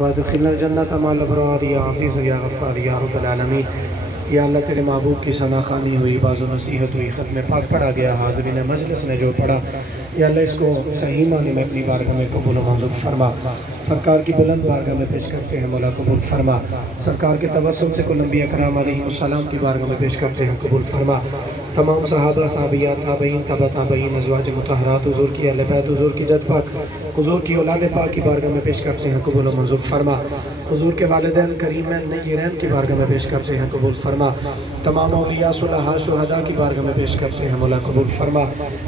وادخلنا الجنة مع الابرار یا عزیز یا غفار یا رب العالمین۔ یا اللہ تیرے محبوب کی ثنا خوانی ہوئی، باز و نصیحت ہوئی، ختم پاک پڑھا گیا، حاضرین مجلس نے جو پڑھا یا اللہ اس کو صحیح معنی میں اپنی بارگاہ میں قبول و منظور فرما۔ سرکار کی بلند بارگاہ میں پیش کرتے ہیں مولا قبول فرما۔ سرکار کے توسط سے کل انبیاء کرام علیہ السلام کی بارگاہ میں پیش کرتے ہیں قبول فرما۔ تمام صحابہ صحابیات تابعین تبع تابعین ازواج مطہرات حضور کی اہل بیت حضور کی جد پاک حضور کی اولاد پاک کی بارگاہ میں پیش کرتے ہیں قبول و منظور فرما۔ حضور کے والدین کریمین نیرین کی بارگاہ میں پیش کرتے ہیں قبول فرما۔ تمام اولیاء صلحاء شہداء کی بارگاہ میں پیش کرتے ہیں مولا قبول فرما۔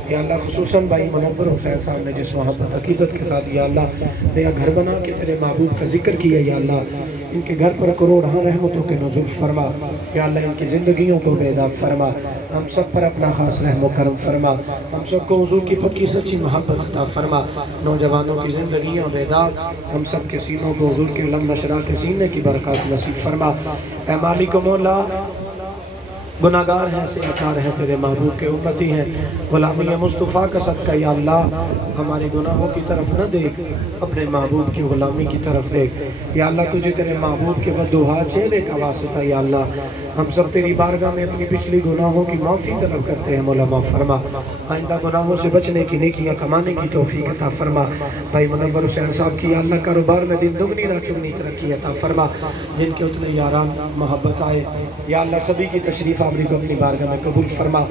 یا اللہ خصوصاً بھائی منور حسین صاحب نے جس محبت عقیدت کے ساتھ یا اللہ نیا گھر بنا کے تیرے محبوب کا ذکر کیا یا اللہ ان کے گھر پر کروڑاں رحمتوں کے نزول فرما۔ یا اللہ ان کی زندگیوں کو بیدار فرما۔ ہم سب پر اپنا خاص رحم و کرم فرما۔ ہم سب کو حضور کی پکی سچی محبت عطا فرما۔ نوجوانوں کی زندگیاں بیدار، ہم سب کے سینوں کو حضور کے علم نشرہ کے سینے کی برکات نصیب فرما۔ اے مالک و مولا، گناہگار ہیں، سیاکار ہیں، تیرے محبوب کے امتی ہیں، غلامی مصطفیٰ کا صدقہ یا اللہ ہمارے گناہوں کی طرف نہ دیکھ، اپنے محبوب کی غلامی کی طرف دیکھ۔ یا اللہ تجھے تیرے محبوب کے ودوہا چہرے کا واسطہ یا اللہ ہم سب تیری بارگاہ میں اپنی پچھلی گناہوں کی معافی طلب کرتے ہیں مولا معاف فرما۔ آئندہ گناہوں سے بچنے کی نیکیاں کمانے کی توفیق عطا فرما۔ بھائی منور حسین صاحب کی یا اللہ کاروبار میں دن دگنی رات چگنی ترقی عطا فرما۔ جن کے اتنے یاران محبت آئے یا اللہ سبھی کی تشریف آوری کو اپنی بارگاہ میں قبول فرما۔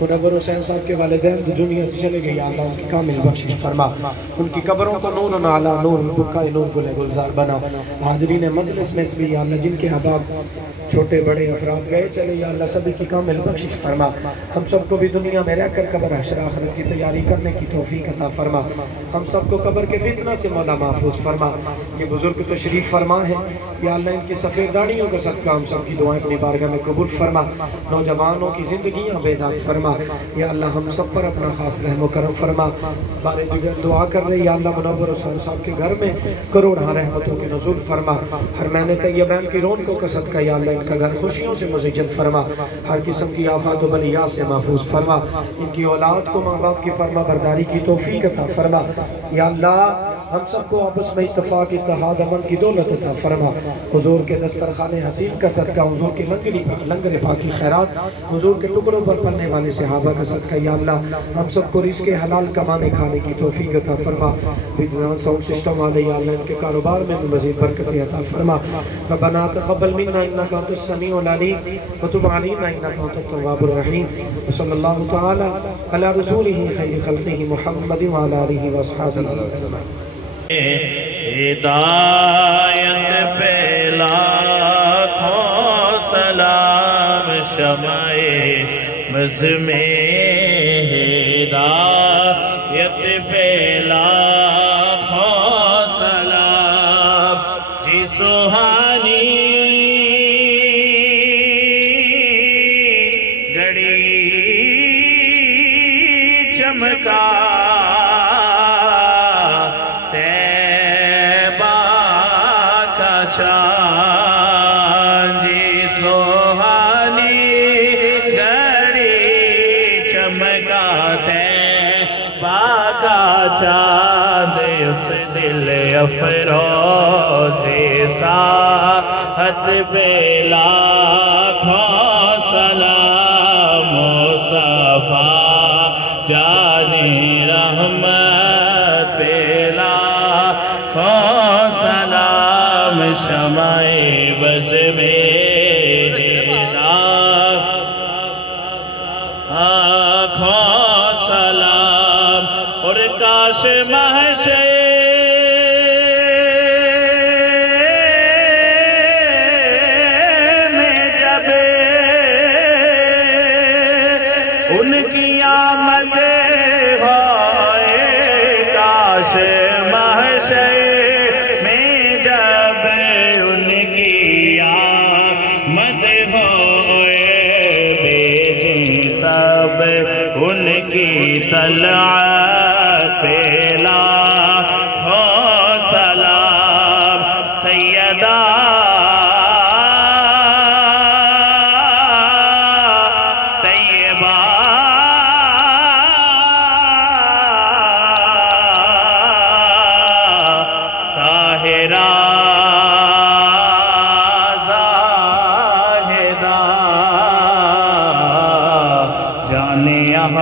منور حسین صاحب کے والدین دنیا سے چلے گئے یا اللہ ان کی کامل بخشش فرما۔ ان کی قبروں کو نور علی نور بکائے نور گلے گلزار بنا۔ حاضرین مجلس میں بھی یا اللہ جن کے احباب چھوٹے بڑے افراد گئے چلے یا اللہ سبھی کی کامل بخشش فرما۔ ہم سب کو بھی دنیا میں رہ کر قبر حشر آخرت کی تیاری کرنے کی توفیق عطا فرما۔ ہم سب کو قبر کے فتنہ سے مولا محفوظ فرما۔ یہ بزرگ تشریف فرما ہے یا اللہ ان کی سفید داڑیوں کا صدقہ ہم سب کی دعائیں اپنی بارگاہ میں قبول فرما۔ نوجوانوں کی زندگیاں بیدار فرما یا اللہ ہم سب پر اپنا خاص رحم و کرم فرما۔ بارے دیگر دعا کر رہے یا اللہ منور حسین صاحب کے گھر میں کروڑاں رحمتوں کے نزول فرما۔ ہر مہینے طیبین کی رونقوں کا صدقہ یا اللہ ان کا گھر خوشیوں سے مزین فرما۔ ہر قسم کی آفات و بلیات سے محفوظ فرما۔ ان کی اولاد کو ماں باپ کی فرما برداری کی توفیق عطا فرما۔ یا اللہ ہم سب کو آپس میں اتفاق اتحاد امن کی دولت عطا فرما۔ حضور کے دسترخوان حسین کا صدقہ، حضور کے لنگر پاکی خیرات، حضور کے ٹکڑوں پر پلنے والے صحابہ کا صدقہ یا اللہ ہم سب کو رزق حلال کمانے کھانے کی توفیق عطا فرما۔ بدنان ساؤنڈ سسٹم والے یا اللہ ان کے کاروبار میں مزید برکت عطا فرما۔ ربنا تقبل منا انک انت السمیع العلیم وتب علینا انک انت التواب الرحیم۔ وصلی اللہ تعالی علی رسولہ خیر خلقہ محمد وعلی آلہ واصحابہ وسلم۔ ہدایت پہ لاکھوں سلام، شمع مز میں ہدایت پہ لاکھوں سلام، جی سہانی گھڑی چمکا چاندی سوہانی گھڑی چمکاتے باقا چاند، اس دل افروزی ساحت پہ لاکھوں سلام، مصطفیٰ جانی رحمت پہ لاکھوں سلام، شمع بز میں آنکھوں سلام، اور کاش محشر میں جب ان کی آمد ہوئے، کاش محشر ان کی طلعت پہ لاکھوں سلام، سیدہ طیبہ طاہرہ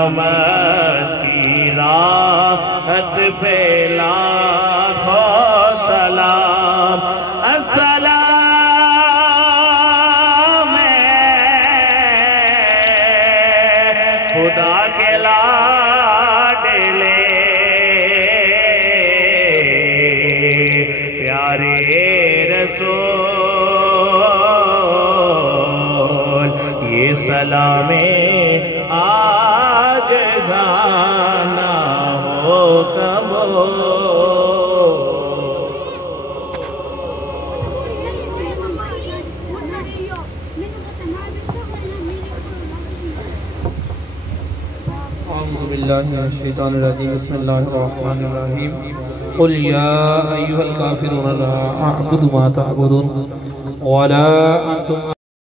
محمد کی راحت پہ لاکھوں سلام السلام خدا کے لاڈلے پیارے رسول یہ سلام آج زانا ہو کبو اعوذ باللہ من الشیطان الرجیم بسم اللہ الرحمن الرحیم قل یا ایہا الکافرون لا اعبد ما تعبدون ولا انتم